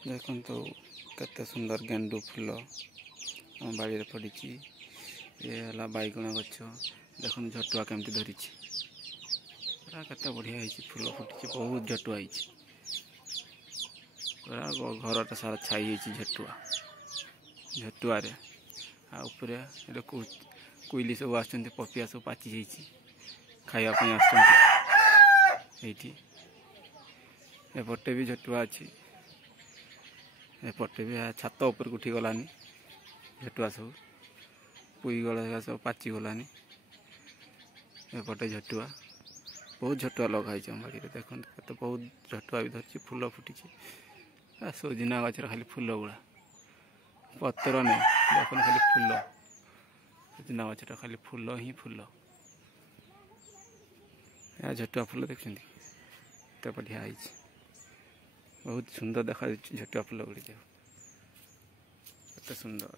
देखो तो केते सुंदर गेंडू फूल आम बाड़ी पड़ी। ये है बैगण गछ। देख झटुआ केमती धरी बढ़िया फूल फुटी बहुत झटुआ घर सारा छाई झटुआ झटुआ कोईली सब आस पपिया सब पाची खावाई आसपटे भी झटुआ अच्छी एपटे भी छात उपर उठी गलानी झटुआ सब पुई गला सब पाची गलानी एपटे झटुआ बहुत झटुआ लगाई बाड़ी देखते केते बहुत झटुआ भी धरती फूल फुटी सोजिना गचर खाली फूल गुड़ा पतर नहीं देख खाली फूल सोजिना गचर खाली फूल ही फूल या झटुआ फूल देखते बढ़िया बहुत सुंदर देखा झटुआ फूल गुड़ी केते सुंदर।